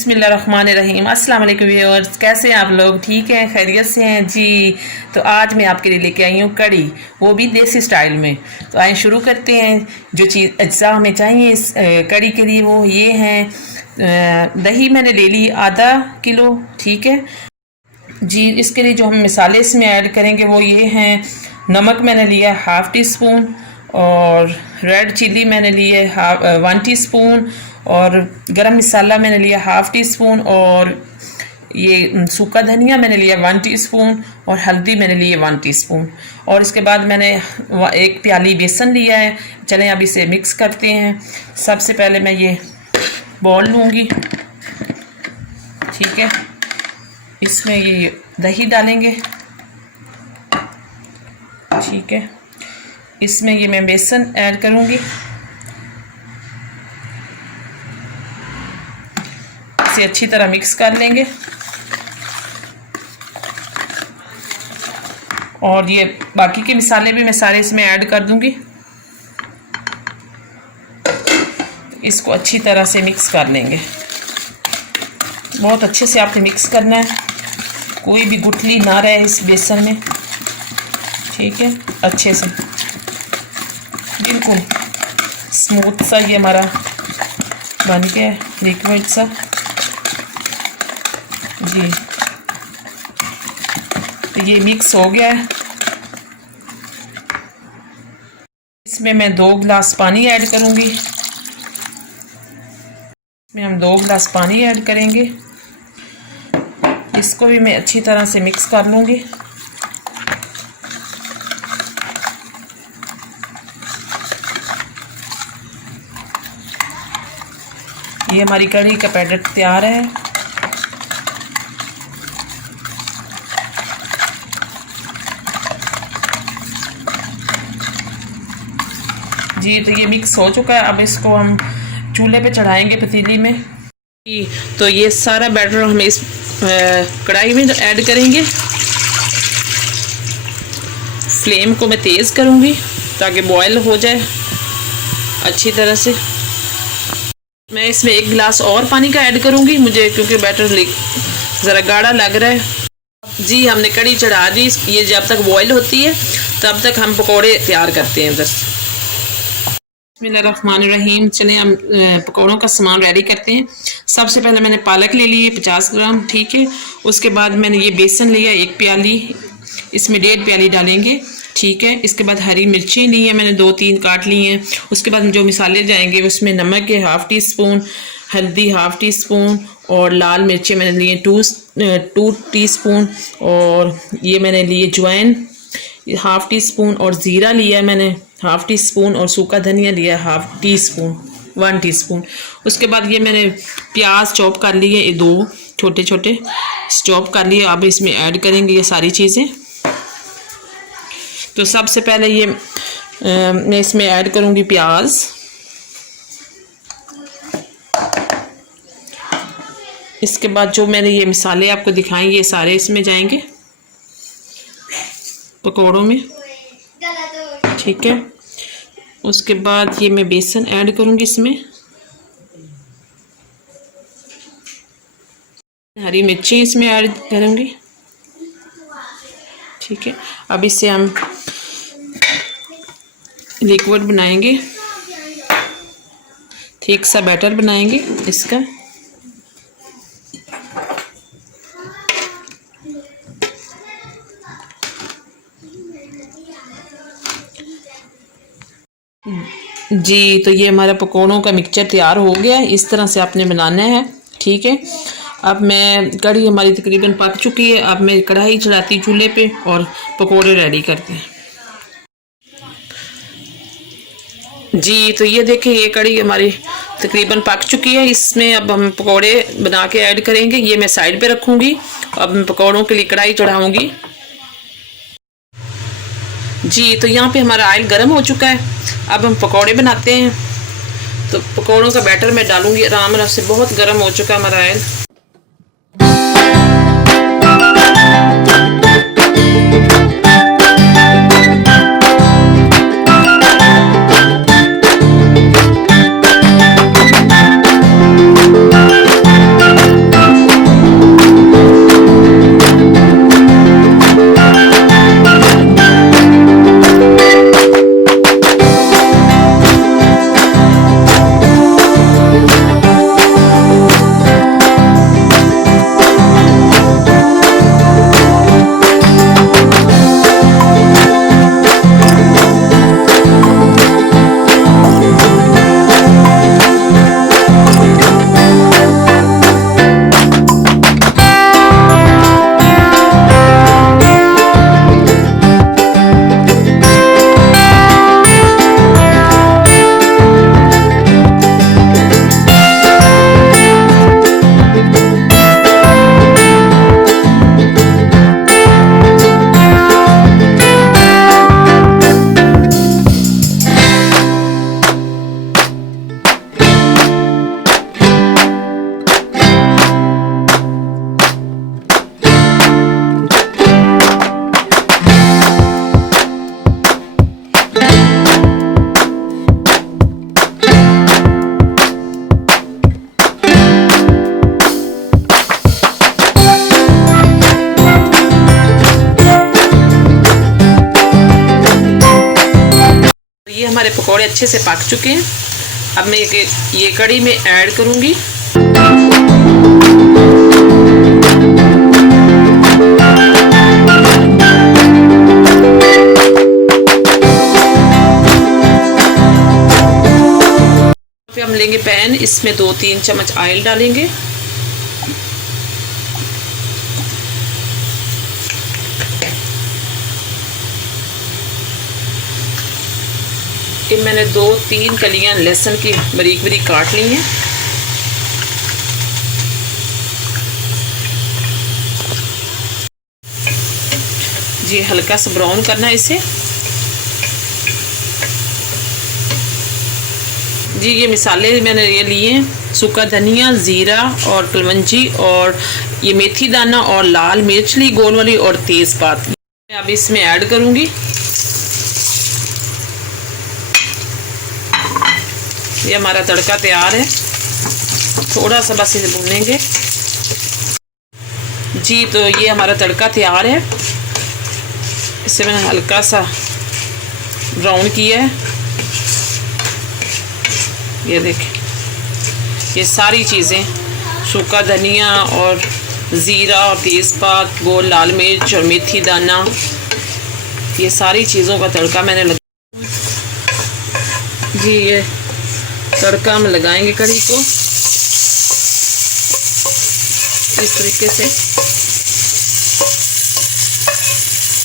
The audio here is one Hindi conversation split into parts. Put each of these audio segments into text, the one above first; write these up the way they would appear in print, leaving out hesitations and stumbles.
बिस्मिल्लाहिर्रहमानिर्रहीम। अस्सलाम वालेकुम व्यूअर्स, कैसे हैं आप लोग? ठीक हैं, खैरियत से हैं जी। तो आज मैं आपके लिए लेके आई हूँ कड़ी, वो भी देसी स्टाइल में। तो आइए शुरू करते हैं। जो चीज़ अज्जा हमें चाहिए इस कड़ी के लिए वो ये हैं। दही मैंने ले ली आधा किलो, ठीक है जी। इसके लिए जो हम मसाले इसमें ऐड करेंगे वो ये हैं। नमक मैंने लिया हाफ़ टी स्पून, और रेड चिली मैंने लिए 1 टीस्पून, और गरम मसाला मैंने लिया हाफ़ टी स्पून, और ये सूखा धनिया मैंने लिया 1 टीस्पून, और हल्दी मैंने लिए 1 टीस्पून। और इसके बाद मैंने 1 प्याली बेसन लिया है। चलें अब इसे मिक्स करते हैं। सबसे पहले मैं ये बॉल लूँगी, ठीक है। इसमें ये दही डालेंगे, ठीक है। इसमें ये मैं बेसन ऐड करूँगी, इसे अच्छी तरह मिक्स कर लेंगे। और ये बाकी के मसाले भी मैं सारे इसमें ऐड कर दूँगी। इसको अच्छी तरह से मिक्स कर लेंगे। बहुत अच्छे से आपने मिक्स करना है, कोई भी गुठली ना रहे इस बेसन में, ठीक है। अच्छे से बिल्कुल स्मूथ सा ये हमारा बन गया लिक्विड सा जी। तो ये मिक्स हो गया है। इसमें मैं 2 गिलास पानी ऐड करूँगी। इसमें हम 2 गिलास पानी ऐड करेंगे। इसको भी मैं अच्छी तरह से मिक्स कर लूँगी। ये हमारी कढ़ी का बैटर तैयार है। जी, तो ये मिक्स हो चुका है। अब इसको हम चूल्हे पे चढ़ाएंगे पतीली में जी। तो ये सारा बैटर हम इस कढ़ाई में ऐड करेंगे। फ्लेम को मैं तेज़ करूँगी ताकि बॉयल हो जाए अच्छी तरह से। मैं इसमें 1 गिलास और पानी का ऐड करूँगी, मुझे क्योंकि बैटर ज़रा गाढ़ा लग रहा है जी। हमने कढ़ी चढ़ा दी, ये जब तक बॉयल होती है तब तक हम पकोड़े तैयार करते हैं। बस बिस्मिल्लाहिर्रहमानिर्रहीम। चलें हम पकौड़ों का सामान रेडी करते हैं। सबसे पहले मैंने पालक ले ली है 50 ग्राम, ठीक है। उसके बाद मैंने ये बेसन लिया 1 प्याली, इसमें 1.5 प्याली डालेंगे, ठीक है। इसके बाद हरी मिर्चें ली हैं मैंने 2-3 काट ली हैं। उसके बाद जो मसाले जाएंगे उसमें नमक है हाफ़ टी स्पून, हल्दी हाफ़ टी स्पून, और लाल मिर्चें मैंने लिए 2 टीस्पून, और ये मैंने लिए अजवाइन हाफ़ टी स्पून, और ज़ीरा लिया है मैंने हाफ़ टी स्पून, और सूखा धनिया लिया हाफ़ टी स्पून 1 टीस्पून। उसके बाद ये मैंने प्याज चॉप कर लिए, 2 छोटे छोटे चॉप कर लिए। अब इसमें ऐड करेंगे ये सारी चीज़ें। तो सबसे पहले ये मैं इसमें ऐड करूँगी प्याज। इसके बाद जो मैंने ये मसाले आपको दिखाए ये सारे इसमें जाएंगे पकौड़ों में, ठीक है। उसके बाद ये मैं बेसन ऐड करूँगी इसमें, हरी मिर्ची इसमें ऐड करूँगी, ठीक है। अब इससे हम लिक्विड बनाएंगे, ठीक सा बैटर बनाएंगे इसका। जी, तो ये हमारा पकौड़ों का मिक्सचर तैयार हो गया है। इस तरह से आपने बनाना है, ठीक है। अब मैं कढ़ी हमारी तकरीबन पक चुकी है। अब मैं कढ़ाई चढ़ाती चूल्हे पे और पकोड़े रेडी करते हैं जी। तो ये देखें ये कढ़ी हमारी तकरीबन पक चुकी है। इसमें अब हम पकोड़े बना के ऐड करेंगे। ये मैं साइड पे रखूँगी। अब मैं पकोड़ों के लिए कढ़ाई चढ़ाऊँगी जी। तो यहाँ पे हमारा ऑयल गर्म हो चुका है। अब हम पकोड़े बनाते हैं। तो पकोड़ों का बैटर मैं डालूँगी आराम से। बहुत गर्म हो चुका है हमारा ऑयल। पकौड़े अच्छे से पक चुके हैं। अब मैं ये कड़ी में ऐड करूँगी। फिर हम लेंगे पैन, इसमें 2-3 चम्मच ऑयल डालेंगे। मैंने 2-3 कलियां लहसुन की बारीक बारीक काट ली हैं। जी हल्का सा ब्राउन करना है इसे। जी ये मिसाले मैंने ये लिए हैं, सूखा धनिया, ज़ीरा और कलवंजी और ये मेथी दाना और लाल मिर्च ली गोल वाली और तेज़पात। मैं अब इसमें ऐड करूँगी। ये हमारा तड़का तैयार है, थोड़ा सा बस इसे भूनेंगे। जी तो ये हमारा तड़का तैयार है, इसे मैंने हल्का सा ब्राउन किया है। ये देखें, ये सारी चीज़ें सूखा धनिया और ज़ीरा और तेज़पात, गोल लाल मिर्च और मेथी दाना, ये सारी चीज़ों का तड़का मैंने लगा। जी ये तड़का हम लगाएंगे कढ़ी को इस तरीके से।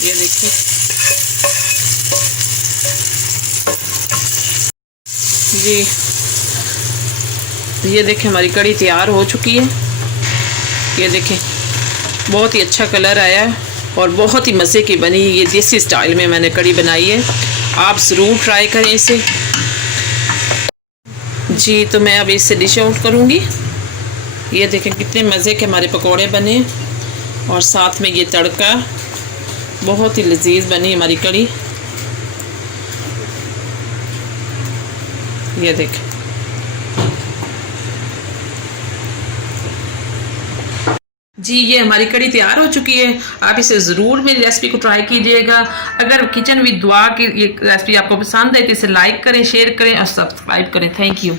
ये देखिए, जी ये देखें हमारी कढ़ी तैयार हो चुकी है। ये देखें बहुत ही अच्छा कलर आया है और बहुत ही मज़े की बनी। ये देसी स्टाइल में मैंने कढ़ी बनाई है, आप ज़रूर ट्राई करें इसे। जी तो मैं अब इससे डिश आउट करूँगी। ये देखें कितने मज़े के हमारे पकोड़े बने और साथ में ये तड़का, बहुत ही लजीज बनी हमारी कढ़ी। ये देखें, जी ये हमारी कढ़ी तैयार हो चुकी है। आप इसे ज़रूर मेरी रेसिपी को ट्राई कीजिएगा। अगर किचन विद दुआ की ये रेसिपी आपको पसंद है तो इसे लाइक करें, शेयर करें और सब्सक्राइब करें। Thank you.